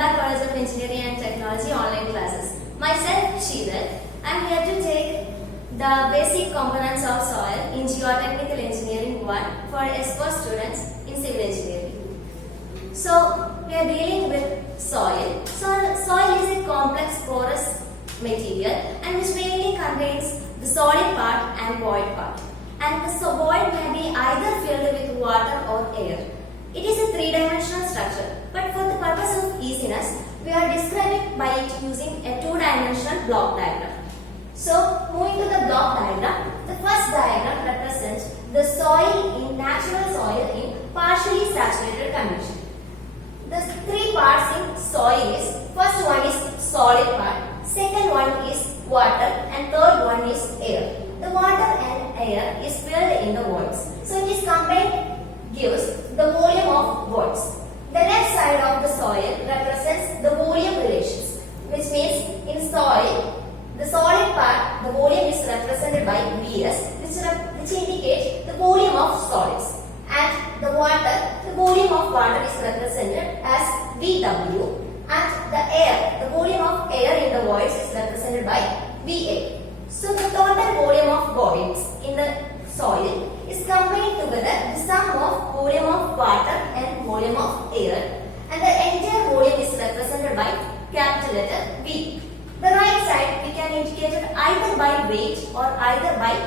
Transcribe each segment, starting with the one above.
Malabar College of Engineering and Technology online classes. Myself, Sheetal. I am here to take the basic components of soil in Geotechnical Engineering 1 for S4 students in civil engineering. So, we are dealing with soil. So, soil is a complex porous material and which mainly contains the solid part and void part. And the void may be either filled with water or air. It is a three-dimensional structure, but for the purpose of easiness, we are describing by it using a two-dimensional block diagram. So, moving to the block diagram, the first diagram represents the soil in natural soil in partially saturated condition. The three parts in soil is, first one is solid part, second one is water, and third one is air. The water and air is filled in the voids. So, it is combined gives the volume of voids. The left side of the soil represents the volume relations, which means in soil, the solid part, the volume is represented by Vs, which indicates the volume of solids. And the water, the volume of water is represented as Vw. And the air, the volume of air in the voids is represented by Va. So the total volume of voids in the soil is combined together the sum of volume of water and volume of air, and the entire volume is represented by capital letter V. The right side we can indicate it either by weight or either by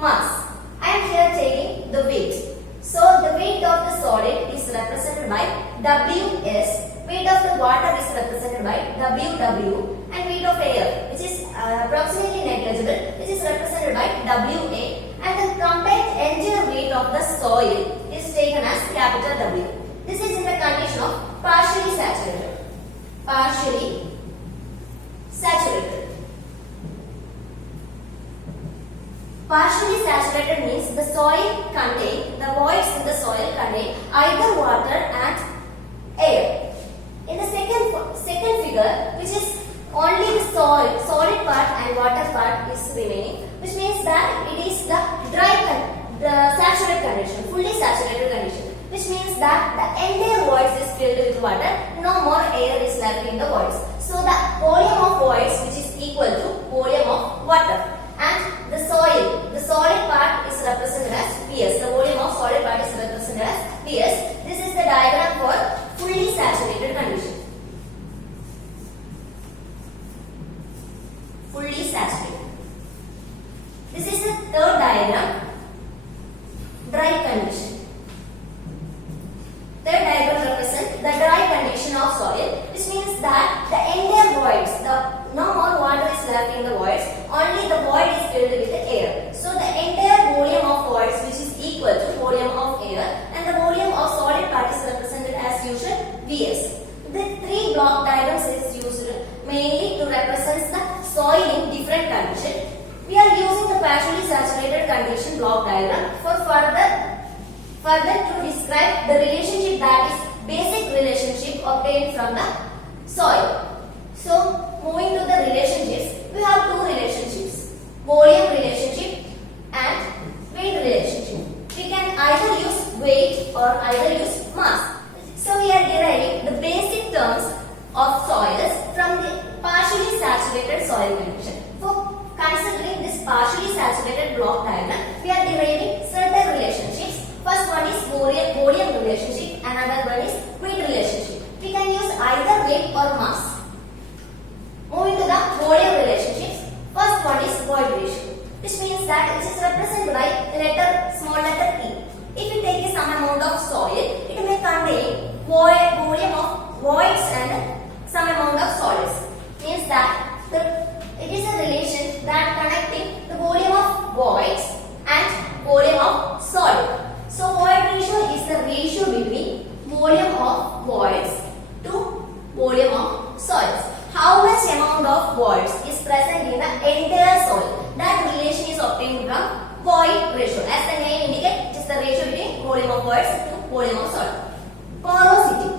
mass. I am here taking the weight. So the weight of the solid is represented by Ws, weight of the water is represented by Ww, and weight of air, which is approximately negligible, which is represented by Wa, and the combined entire weight of the soil is taken as capital W. This is in the condition of partially saturated. Partially saturated. Partially saturated means the soil contain, the voids in the soil contain either water and air. In the second figure, which is only the solid part and water part is remaining, which means that it is the saturated condition, fully saturated condition, which means that the entire voids is filled with water, no more air is left in the voids. So the volume of voids which is equal to volume of water, and the solid part is represented as Vs. The volume of solid part is represented as Vs. This is the diagram for fully saturated condition. Fully saturated. This is the third diagram, dry condition. Third diagram represents the dry condition of soil, which means that the entire voids, no more water is left in the voids, only the void is filled with the air. So the entire volume of voids, which is equal to volume of air, and the volume of solid part is represented as usual Vs. The three block diagrams is used mainly to represent the soil in different conditions. We are using the partially saturated condition block diagram for further to describe the relationship, that is basic relationship obtained from the soil. So moving to the relationships, we have two relationships, volume relationship and weight relationship. We can either use weight or either use mass. So we are deriving the basic terms of soils from the partially saturated soil condition. For considering this partially saturated block diagram, we are deriving certain relationships. First one is volume relationship, another one is weight relationship. We can use either weight or mass. Moving to the volume relationships, first one is void ratio, which means that it is represented by small letter E. If you take some amount of soil, it may contain volume of voids and some amount of solids. Means that it is a relation that connecting the volume of voids and volume of solid. So void ratio is the ratio between volume of voids to volume of solids. How much amount of voids is present in the entire soil? That relation is obtained from void ratio. As the name indicates, it is the ratio between volume of voids to volume of solid. Porosity,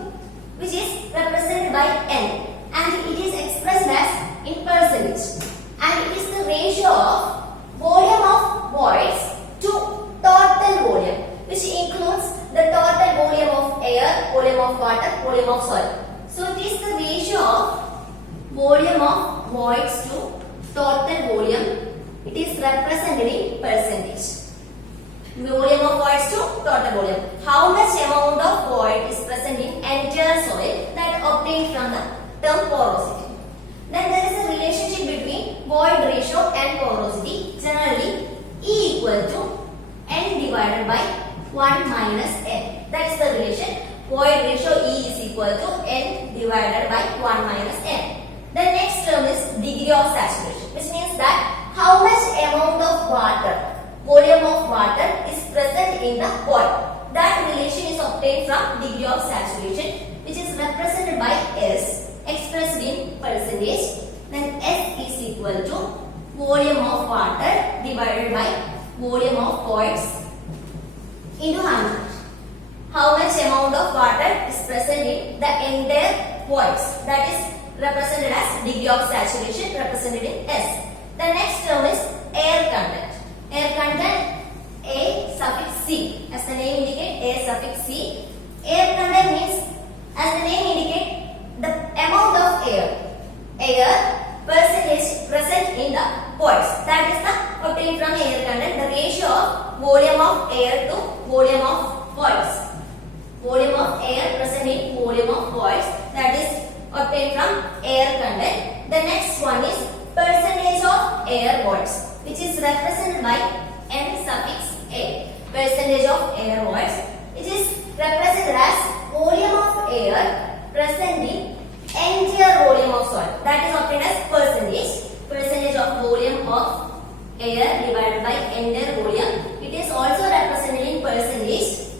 which is represented by N, and it is expressed as in percentage, and it is the ratio of volume of voids to total volume, which includes the total volume of air, volume of water, volume of soil. So it is the ratio ratio of volume of voids to total volume. It is represented in percentage. Volume of voids to total volume. How much amount of void is present in entire soil that obtained from the term porosity. Then there is a relationship between void ratio and porosity. Generally, E equal to N divided by 1 minus N. That is the relation. Void ratio E is equal to N divided by 1 minus N. The next term is degree of saturation, which means that how much amount of water, volume of water is present in the void. That relation is obtained from degree of saturation, which is represented by S, expressed in percentage. Then S is equal to volume of water divided by volume of voids into 100. How much amount of water is present in the entire voids? That is represented as degree of saturation, represented in S. The next term is air content. Air content A suffix C. As the name indicates, A suffix C. Air content means, as the name indicates, the amount of air percentage present in the voids. That is the obtained from air content, the ratio of volume of air to volume of voids. Volume of air present in volume of voids, that is obtained from air content. The next one is percentage of air voids, which is represented by M suffix A. Percentage of air voids, which is represented as volume of air present in entire volume of soil. That is obtained as percentage. Percentage of volume of air divided by entire volume. It is also represented in percentage.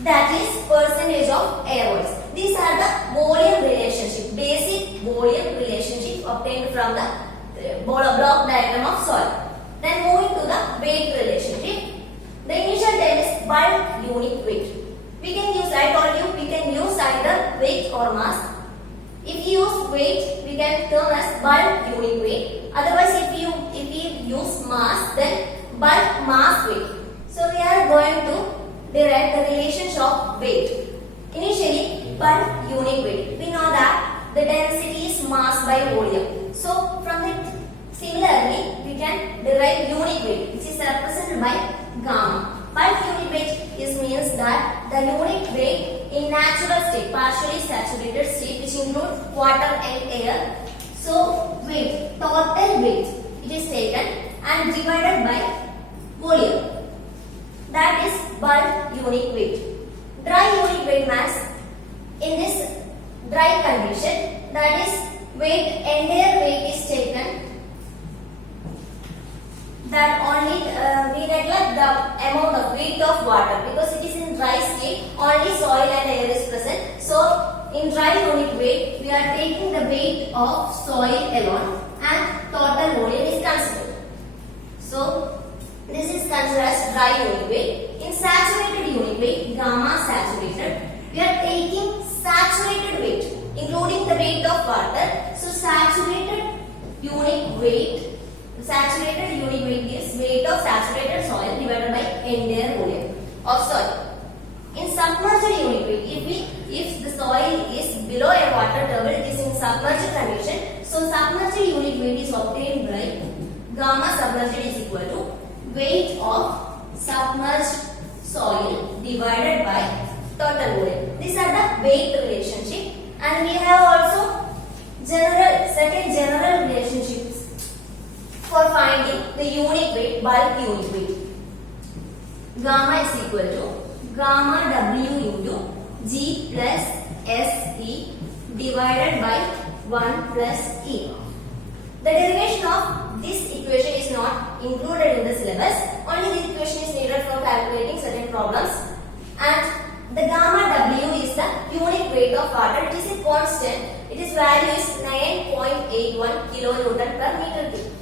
That is percentage of air voids. These are the volume relationship, basic volume relationship obtained from the block diagram of soil. Then moving to the weight relationship. The initial term is bulk unit weight. We can use, I told you, we can use either weight or mass. If you use weight, we can term as bulk unit weight. Otherwise, if you use mass, then bulk mass weight. So we are going to derive the relationship of weight. Initially, per unit weight. We know that the density is mass by volume. So from it, similarly, we can derive unit weight, which is represented by gamma. Per unit weight means that the unit weight in natural state, partially saturated state, which includes water and air. So weight, total weight, it is taken and divided by volume. That is bulk unit weight. Dry unit weight mass, in this dry condition, that is weight, entire weight is taken. That only we neglect the amount of weight of water because it is in dry state, only soil and air is present. So in dry unit weight, we are taking the weight of soil alone and total volume is considered. So this is considered as dry unit weight. In saturated unit weight, gamma saturated, we are taking saturated weight, including the weight of water. So saturated unit weight is weight of saturated soil divided by entire volume of soil. In submerged unit weight, if the soil is below a water table, it is in submerged condition. So submerged unit weight is obtained by gamma submerged is equal to weight of submerged soil divided by total volume. These are the weight relationship, and we have also certain general relationships for finding the unit weight, bulk unit weight. Gamma is equal to gamma W into G plus SE divided by 1 plus E. The derivation of this equation is not included in the syllabus. Only the equation is needed for calculating certain problems. And the gamma W is the unit weight of water. It is a constant. Its value is 9.81 kilonewton per meter cube.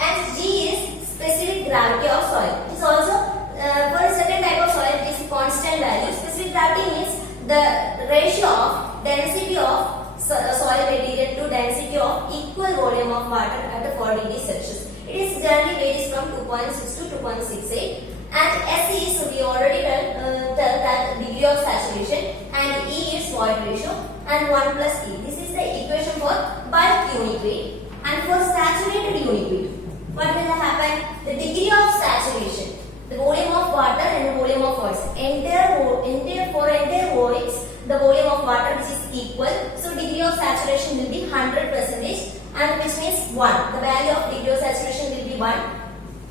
And G is specific gravity of soil. It is also for a certain type of soil, it is a constant value. Specific gravity means the ratio of density of soil material to density of equal volume of water at the 4 degrees Celsius. It is generally varies from 2.6 to 2.68. And S is, we already tell that degree of saturation, and E is 1 void ratio and 1 plus E. This is the equation for bulk unit weight. And for saturated unit weight, what will happen? The degree of saturation, the volume of water and the volume of voids. For entire voids, the volume of water which is equal. So degree of saturation will be 100%, and which means 1. The value of degree of saturation will be 1.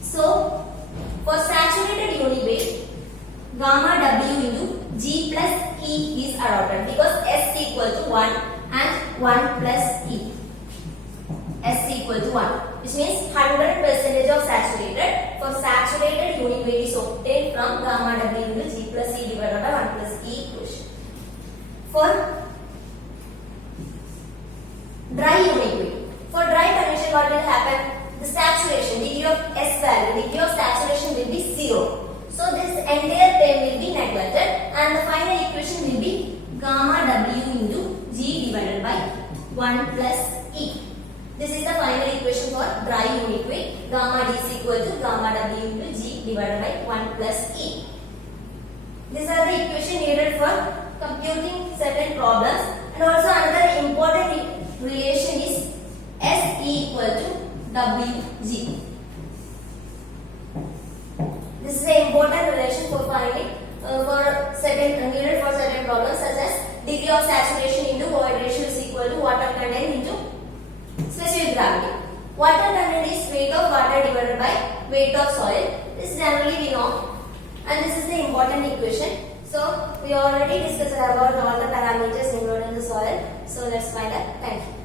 So for saturated unit weight, gamma W into G plus E is adopted because S equal to 1 and 1 plus E. S equal to 1, which means 100% of saturated. For saturated, unit weight is obtained from gamma W into G plus E divided by 1 plus E equation. For dry unit weight, for dry condition, what will happen? The saturation, degree of S value, degree of saturation will be 0. So this entire term will be neglected, and the final equation will be gamma W into G divided by 1 plus E. This is the final equation for dry unit weight. Gamma D is equal to gamma W into G divided by 1 plus E. These are the equations needed for computing certain problems. And also another important relation is S equal to WG. This is an important relation for finding needed for certain problems, such as degree of saturation into void ratio is equal to water content into specific gravity. Water content is weight of water divided by weight of soil. This generally we know, and this is the important equation. So we already discussed about all the parameters involved in the soil. So let's find out. Thank you.